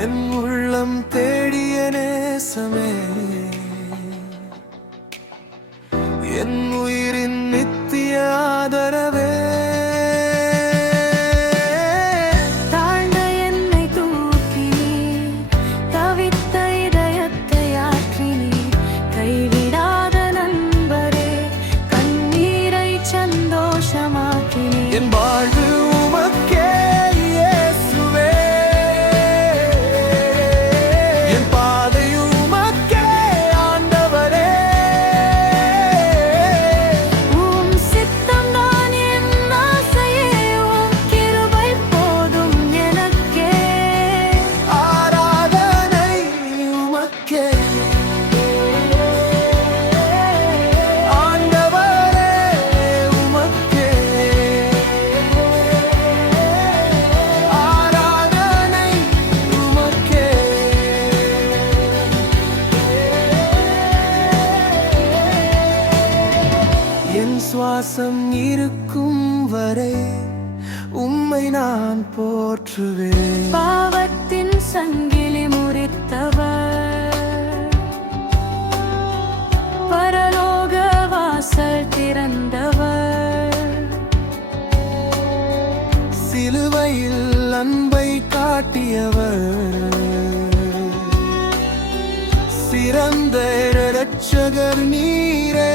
என் உள்ளம் தேடிய நேசமே, என் உயிரின் நித்திய ஆதரவே. தாழ்ந்த என்னை தூக்கி தவித்த இதயத்தை ஆற்றி கைவிடாத நண்பரே, கண்ணீரை சந்தோஷமாக்கி என் வாழ்வு உமக்கே இயேசுவே, என் பாதை உமக்கே ஆண்டவரே. உம் சித்தம்தான் என் ஆசையே, உம் கிருபை போதும் எனக்கே. ஆராதனை உமக்கே ஆண்டவரே, உமக்கே ஆராதனை உமக்கே. என் சுவாசம் இருக்கும் வரை உம்மை நான் போற்றுவேன். பாவத்தின் சங்கிலி முறித்தவர், பரலோக வாசல் திறந்தவர், சிலுவையில் அன்பை காட்டியவர், சிறந்த இரட்சகர் நீரே.